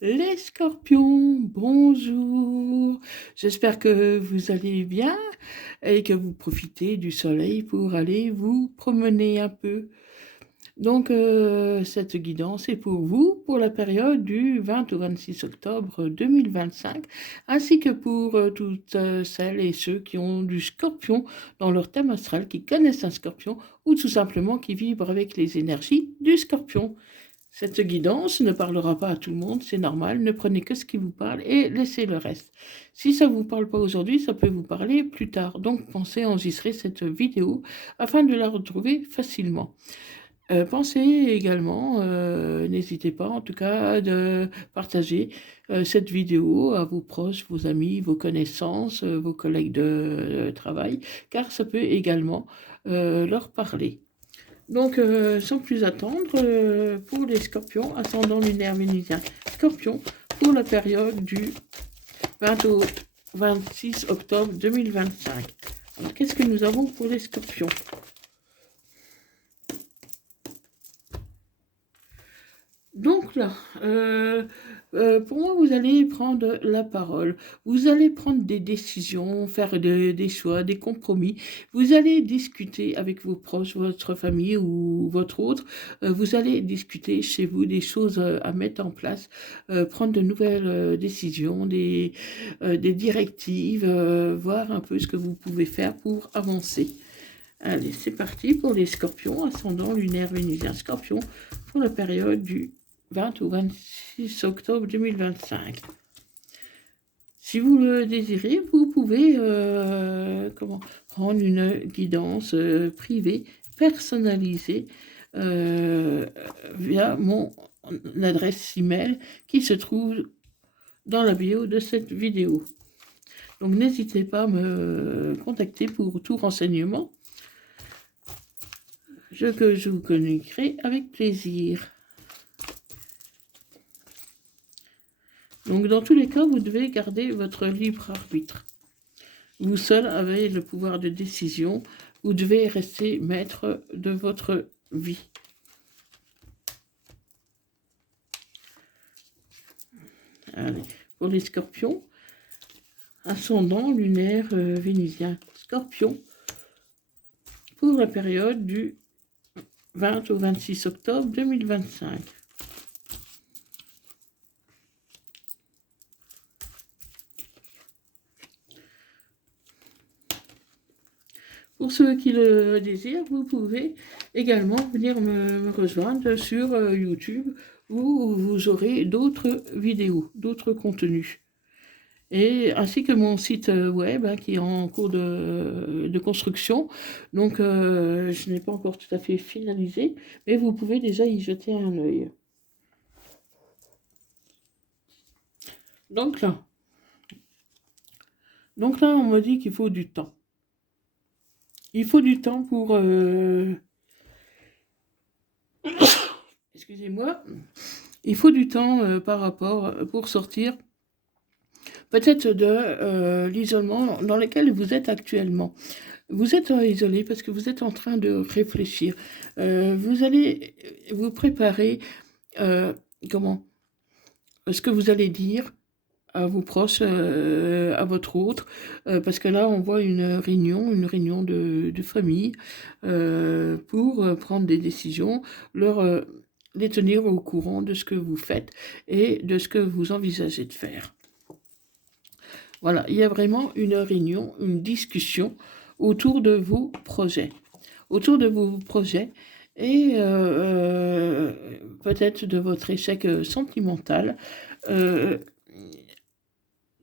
Les scorpions, bonjour. J'espère que vous allez bien et que vous profitez du soleil pour aller vous promener un peu. Donc, cette guidance est pour vous pour la période du 20 au 26 octobre 2025, ainsi que pour toutes celles et ceux qui ont du scorpion dans leur thème astral, qui connaissent un scorpion ou tout simplement qui vibrent avec les énergies du scorpion. Cette guidance ne parlera pas à tout le monde, c'est normal, ne prenez que ce qui vous parle et laissez le reste. Si ça ne vous parle pas aujourd'hui, ça peut vous parler plus tard, donc pensez à enregistrer cette vidéo afin de la retrouver facilement. Pensez également, n'hésitez pas en tout cas de partager cette vidéo à vos proches, vos amis, vos connaissances, vos collègues de travail, car ça peut également leur parler. Donc, sans plus attendre, pour les scorpions, ascendant lunaire vénusien, scorpion, pour la période du 20 au 26 octobre 2025. Alors, qu'est-ce que nous avons pour les scorpions? Donc là, pour moi, vous allez prendre la parole, vous allez prendre des décisions, faire des choix, des compromis, vous allez discuter avec vos proches, votre famille ou votre autre, vous allez discuter chez vous des choses à mettre en place, prendre de nouvelles décisions, des directives, voir un peu ce que vous pouvez faire pour avancer. Allez, c'est parti pour les scorpions, ascendant lunaire vénusien scorpion, pour la période du 20 au 26 octobre 2025. Si vous le désirez, vous pouvez prendre une guidance privée, personnalisée, via mon adresse email qui se trouve dans la bio de cette vidéo. Donc n'hésitez pas à me contacter pour tout renseignement, que je vous communiquerai avec plaisir. Donc dans tous les cas, vous devez garder votre libre arbitre. Vous seul avez le pouvoir de décision. Vous devez rester maître de votre vie. Allez. Pour les scorpions, ascendant lunaire vénusien scorpion, pour la période du 20 au 26 octobre 2025. Pour ceux qui le désirent, vous pouvez également venir me rejoindre sur YouTube où vous aurez d'autres vidéos, d'autres contenus. Et ainsi que mon site web qui est en cours de construction. Donc, je n'ai pas encore tout à fait finalisé, mais vous pouvez déjà y jeter un œil. Donc là, on me dit qu'il faut du temps. Il faut du temps pour... Excusez-moi. Il faut du temps par rapport pour sortir peut-être de l'isolement dans lequel vous êtes actuellement. Vous êtes isolé parce que vous êtes en train de réfléchir. Vous allez vous préparer, ce que vous allez dire à vos proches, à votre autre, parce que là, on voit une réunion de famille, pour prendre des décisions, les tenir au courant de ce que vous faites et de ce que vous envisagez de faire. Voilà, il y a vraiment une réunion, une discussion autour de vos projets. Autour de vos projets et peut-être de votre échec sentimental,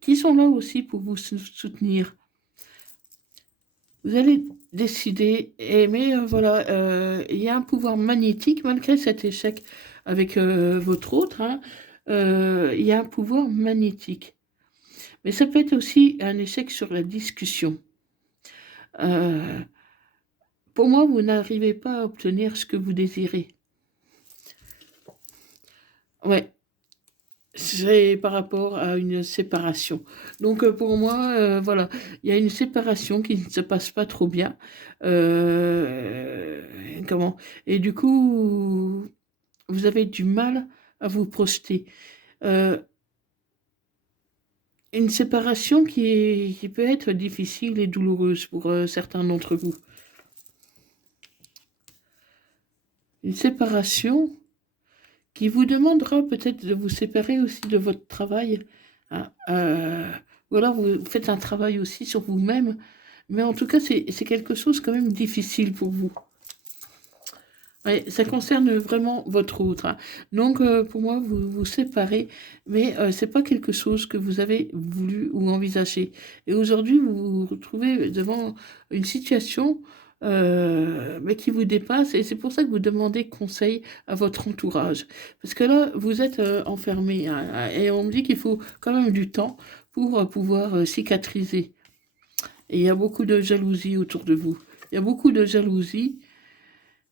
qui sont là aussi pour vous soutenir. Vous allez décider, mais il y a un pouvoir magnétique, malgré cet échec avec votre autre, il y a un pouvoir magnétique. Mais ça peut être aussi un échec sur la discussion. Pour moi, vous n'arrivez pas à obtenir ce que vous désirez. Ouais, c'est par rapport à une séparation. Donc pour moi, voilà, il y a une séparation qui ne se passe pas trop bien. Et du coup, vous avez du mal à vous projeter. euh, une séparation qui peut être difficile et douloureuse pour certains d'entre vous. Une séparation qui vous demandera peut-être de vous séparer aussi de votre travail, hein, ou alors vous faites un travail aussi sur vous-même, mais en tout cas, c'est quelque chose quand même difficile pour vous. Ouais, ça concerne vraiment votre autre, hein. Donc, pour moi, vous vous séparez, mais c'est pas quelque chose que vous avez voulu ou envisagé. Et aujourd'hui, vous vous retrouvez devant une situation, mais qui vous dépasse, et c'est pour ça que vous demandez conseil à votre entourage. Parce que là, vous êtes enfermé, hein, et on me dit qu'il faut quand même du temps pour pouvoir cicatriser. Et il y a beaucoup de jalousie autour de vous. Il y a beaucoup de jalousie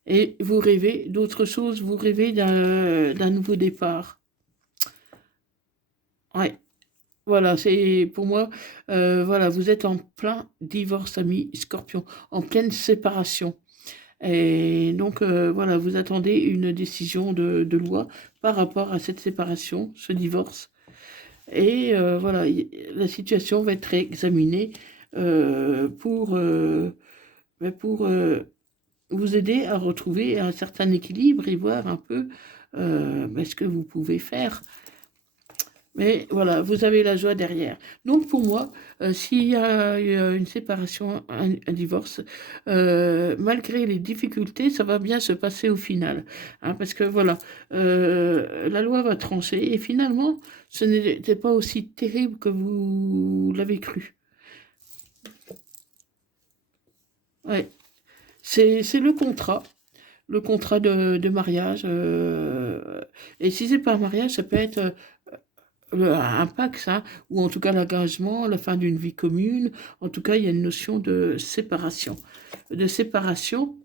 et vous rêvez d'autre chose, vous rêvez d'un nouveau départ. Ouais, voilà, c'est pour moi, voilà, vous êtes en plein divorce, ami Scorpion, en pleine séparation. Et donc, voilà, vous attendez une décision de loi par rapport à cette séparation, ce divorce. Et voilà, la situation va être examinée pour, pour vous aider à retrouver un certain équilibre et voir un peu ce que vous pouvez faire. Mais voilà, vous avez la joie derrière. Donc pour moi, s'il y a une séparation, un divorce, malgré les difficultés, ça va bien se passer au final, hein, parce que voilà, la loi va trancher et finalement, ce n'était pas aussi terrible que vous l'avez cru. Ouais. C'est le contrat de mariage. Et si c'est pas un mariage, ça peut être un Pacs, hein, ou en tout cas l'engagement, la fin d'une vie commune. En tout cas, il y a une notion de séparation. De séparation.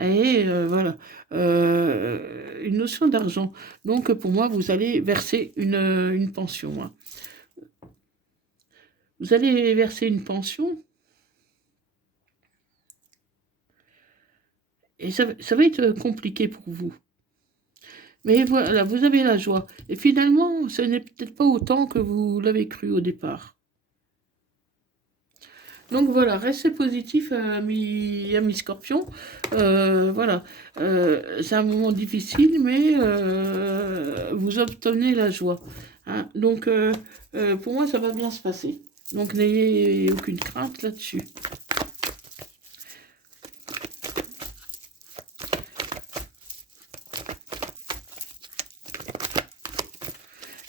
Et voilà, une notion d'argent. Donc pour moi, vous allez verser une pension, hein. Vous allez verser une pension et ça va être compliqué pour vous. Mais voilà, vous avez la joie. Et finalement, ce n'est peut-être pas autant que vous l'avez cru au départ. Donc voilà, restez positif, ami Scorpion. Voilà, c'est un moment difficile, mais vous obtenez la joie, hein. Donc pour moi, ça va bien se passer. Donc n'ayez aucune crainte là-dessus.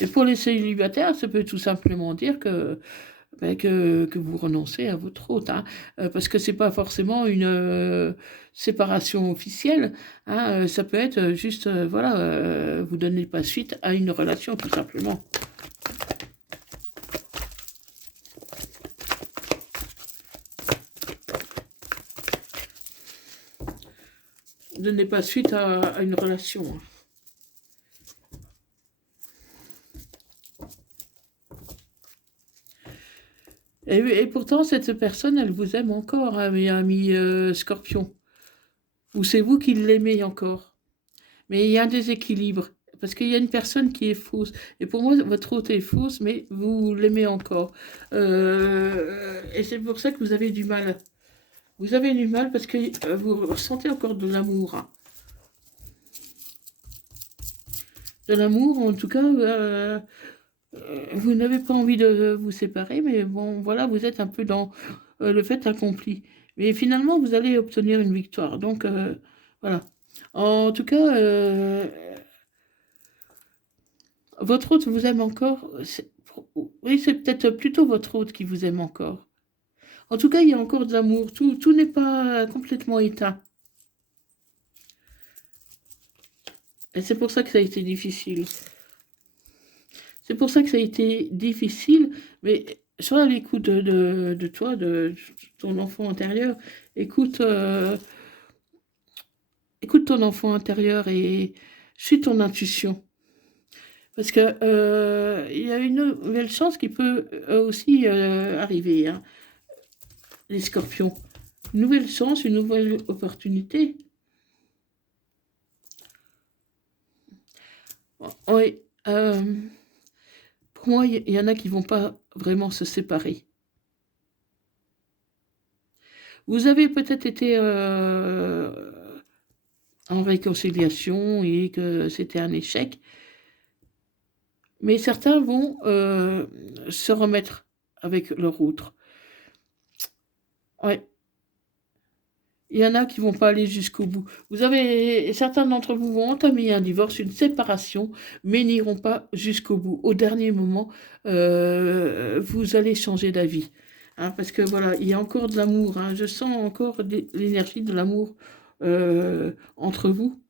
Et pour les célibataires, ça peut tout simplement dire que vous renoncez à votre hôte, hein, parce que c'est pas forcément une séparation officielle, hein, ça peut être juste, voilà, vous donnez pas suite à une relation, tout simplement. Vous donnez pas suite à une relation, hein. Et pourtant, cette personne, elle vous aime encore, hein, mes amis Scorpion. Ou c'est vous qui l'aimez encore. Mais il y a un déséquilibre. Parce qu'il y a une personne qui est fausse. Et pour moi, votre hôte est fausse, mais vous l'aimez encore. Et c'est pour ça que vous avez du mal. Vous avez du mal parce que vous ressentez encore de l'amour, hein. De l'amour, en tout cas, vous n'avez pas envie de vous séparer, mais bon, voilà, vous êtes un peu dans le fait accompli. Mais finalement, vous allez obtenir une victoire. Donc, voilà. En tout cas, votre hôte vous aime encore. Oui, c'est peut-être plutôt votre hôte qui vous aime encore. En tout cas, il y a encore de l'amour. Tout n'est pas complètement éteint. Et c'est pour ça que ça a été difficile. C'est pour ça que ça a été difficile, mais sois à l'écoute de toi, de ton enfant intérieur. Écoute, écoute ton enfant intérieur et suis ton intuition. Parce que il y a une nouvelle chance qui peut aussi arriver, hein, les scorpions. Une nouvelle chance, une nouvelle opportunité. Oui, pour moi, il y en a qui vont pas vraiment se séparer. Vous avez peut-être été en réconciliation et que c'était un échec, mais certains vont se remettre avec leur autre. Ouais. Il y en a qui vont pas aller jusqu'au bout. Certains d'entre vous vont entamer un divorce, une séparation, mais n'iront pas jusqu'au bout. Au dernier moment, vous allez changer d'avis. Hein, parce que voilà, il y a encore de l'amour. Hein. Je sens encore l'énergie de l'amour entre vous,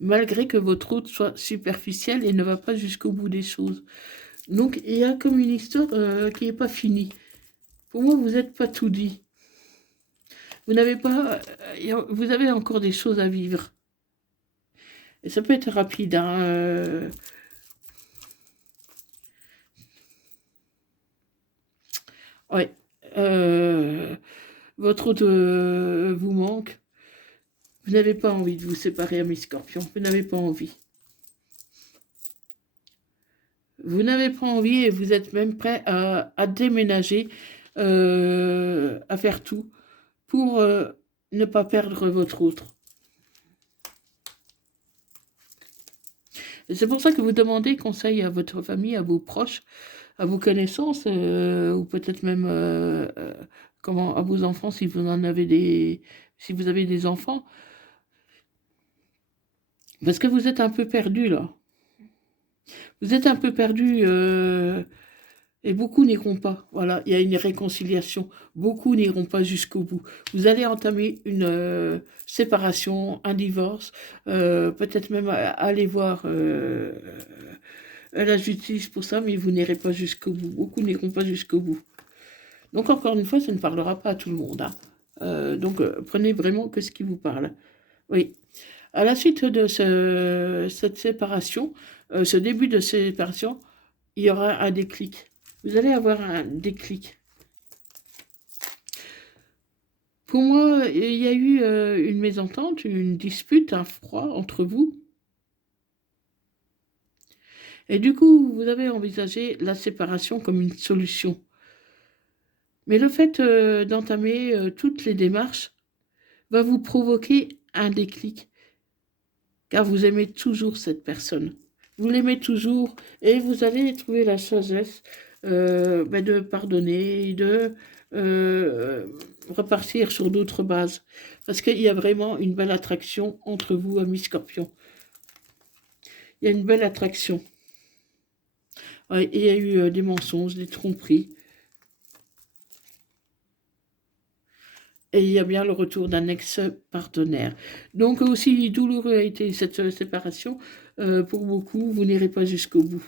malgré que votre autre soit superficielle et ne va pas jusqu'au bout des choses. Donc, il y a comme une histoire qui n'est pas finie. Pour moi, vous n'êtes pas tout dit. Vous n'avez pas, vous avez encore des choses à vivre. Et ça peut être rapide. Hein, ouais. Votre hôte vous manque. Vous n'avez pas envie de vous séparer, amis scorpions. Vous n'avez pas envie. Vous n'avez pas envie et vous êtes même prêt à déménager, à faire tout pour ne pas perdre votre autre. Et c'est pour ça que vous demandez conseil à votre famille, à vos proches, à vos connaissances, ou peut-être même à vos enfants si vous en avez si vous avez des enfants. Parce que vous êtes un peu perdu là. Vous êtes un peu perdu et beaucoup n'iront pas. Voilà, il y a une réconciliation. Beaucoup n'iront pas jusqu'au bout. Vous allez entamer une séparation, un divorce, peut-être même aller voir la justice pour ça, mais vous n'irez pas jusqu'au bout. Beaucoup n'iront pas jusqu'au bout. Donc encore une fois, ça ne parlera pas à tout le monde. Hein. Donc prenez vraiment que ce qui vous parle. Oui. À la suite de cette séparation, ce début de séparation, il y aura un déclic. Vous allez avoir un déclic. Pour moi, il y a eu une mésentente, une dispute, un froid entre vous. Et du coup, vous avez envisagé la séparation comme une solution. Mais le fait d'entamer toutes les démarches va vous provoquer un déclic, car vous aimez toujours cette personne. Vous l'aimez toujours et vous allez trouver la sagesse de pardonner, de repartir sur d'autres bases. Parce qu'il y a vraiment une belle attraction entre vous, amis scorpions. Il y a une belle attraction. Ouais, il y a eu des mensonges, des tromperies. Et il y a bien le retour d'un ex-partenaire. Donc aussi douloureux a été cette séparation, pour beaucoup, vous n'irez pas jusqu'au bout.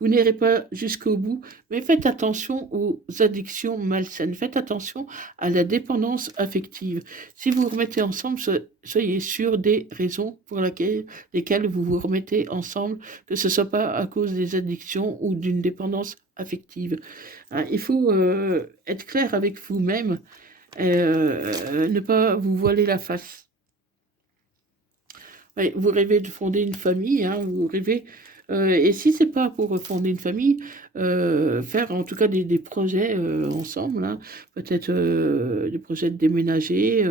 Vous n'irez pas jusqu'au bout, mais faites attention aux addictions malsaines. Faites attention à la dépendance affective. Si vous vous remettez ensemble, soyez sûr des raisons pour lesquelles vous vous remettez ensemble, que ce ne soit pas à cause des addictions ou d'une dépendance affective. Hein, il faut être clair avec vous-même, ne pas vous voiler la face. Ouais, vous rêvez de fonder une famille, hein, vous rêvez. Et si c'est pas pour fonder une famille, faire en tout cas des projets ensemble, hein, peut-être des projets de déménager,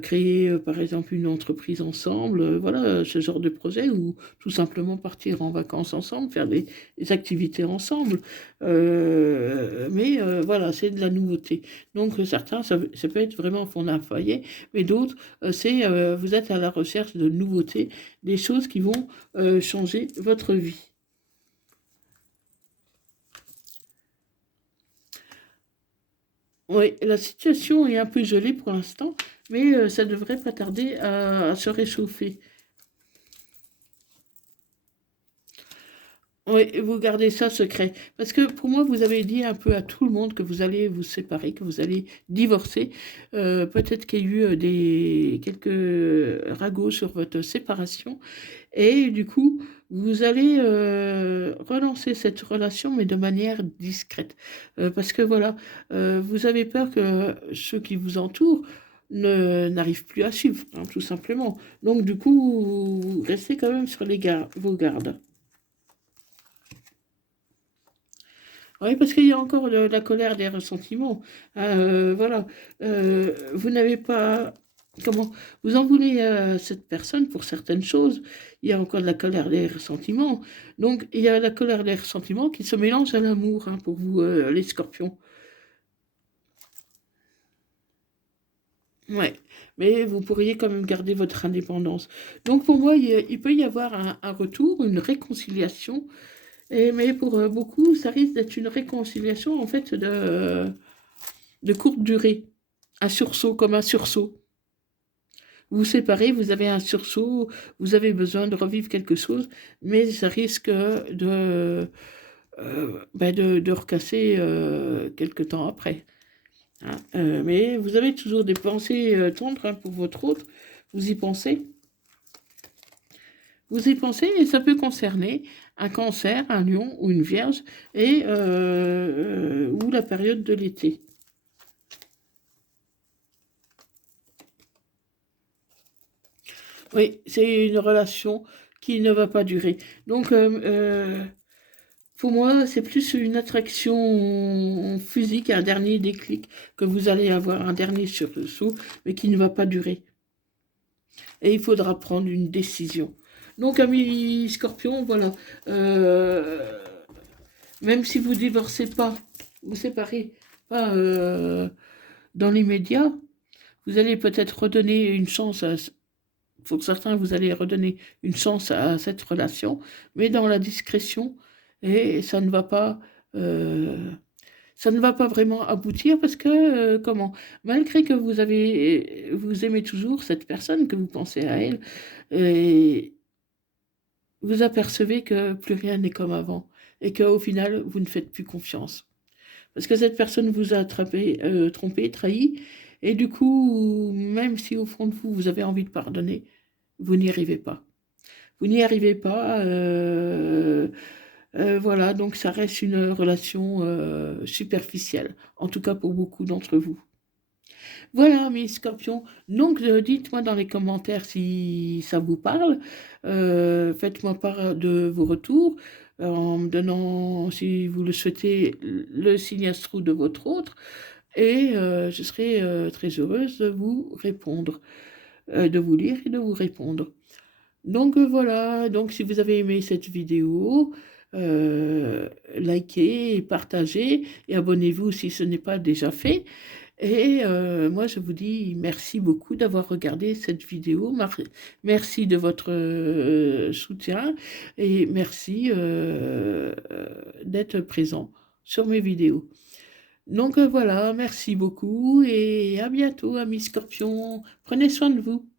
créer par exemple une entreprise ensemble, voilà, ce genre de projet, ou tout simplement partir en vacances ensemble, faire des activités ensemble. Mais voilà, c'est de la nouveauté. Donc certains, ça peut être vraiment fonder un foyer, mais d'autres, vous êtes à la recherche de nouveautés, des choses qui vont changer votre vie. Oui, la situation est un peu gelée pour l'instant, mais ça devrait pas tarder à se réchauffer. Oui, vous gardez ça secret. Parce que pour moi, vous avez dit un peu à tout le monde que vous allez vous séparer, que vous allez divorcer. Peut-être qu'il y a eu quelques ragots sur votre séparation. Et du coup, vous allez relancer cette relation, mais de manière discrète. Parce que voilà, vous avez peur que ceux qui vous entourent n'arrive plus à suivre, hein, tout simplement. Donc du coup, restez quand même sur vos gardes. Oui, parce qu'il y a encore de la colère, des ressentiments. Voilà. Vous n'avez pas... Comment? Vous en voulez à cette personne pour certaines choses. Il y a encore de la colère, des ressentiments. Donc, il y a la colère, des ressentiments qui se mélangent à l'amour, hein, pour vous, les scorpions. Ouais, mais vous pourriez quand même garder votre indépendance. Donc, pour moi, il peut y avoir un retour, une réconciliation. Mais pour beaucoup, ça risque d'être une réconciliation, en fait, de courte durée. Un sursaut, comme un sursaut. Vous vous séparez, vous avez un sursaut, vous avez besoin de revivre quelque chose, mais ça risque de recasser quelque temps après, hein. Mais vous avez toujours des pensées tendres, hein, pour votre autre, vous y pensez. Vous y pensez et ça peut concerner un cancer, un lion ou une vierge, ou la période de l'été. Oui, c'est une relation qui ne va pas durer. Donc, pour moi, c'est plus une attraction physique, un dernier déclic que vous allez avoir, un dernier sursaut, mais qui ne va pas durer. Et il faudra prendre une décision. Donc, amis Scorpion, voilà. Même si vous divorcez pas, vous séparez pas dans l'immédiat, vous allez peut-être redonner une chance pour certains, vous allez redonner une chance à cette relation, mais dans la discrétion, et ça ne va pas vraiment aboutir parce que, comment, malgré que vous aimez toujours cette personne, que vous pensez à elle, et vous apercevez que plus rien n'est comme avant, et qu'au final, vous ne faites plus confiance. Parce que cette personne vous a trompé, trahi, et du coup, même si au fond de vous, vous avez envie de pardonner, vous n'y arrivez pas. Vous n'y arrivez pas. Voilà, donc ça reste une relation superficielle, en tout cas pour beaucoup d'entre vous. Voilà, mes scorpions. Donc, dites-moi dans les commentaires si ça vous parle. Faites-moi part de vos retours en me donnant, si vous le souhaitez, le signe astro de votre autre. Et je serai très heureuse de vous répondre, de vous lire et de vous répondre. Donc voilà, donc si vous avez aimé cette vidéo, likez, partagez et abonnez-vous si ce n'est pas déjà fait. Et moi, je vous dis merci beaucoup d'avoir regardé cette vidéo. Merci de votre soutien et merci d'être présent sur mes vidéos. Donc voilà, merci beaucoup et à bientôt, amis Scorpions. Prenez soin de vous.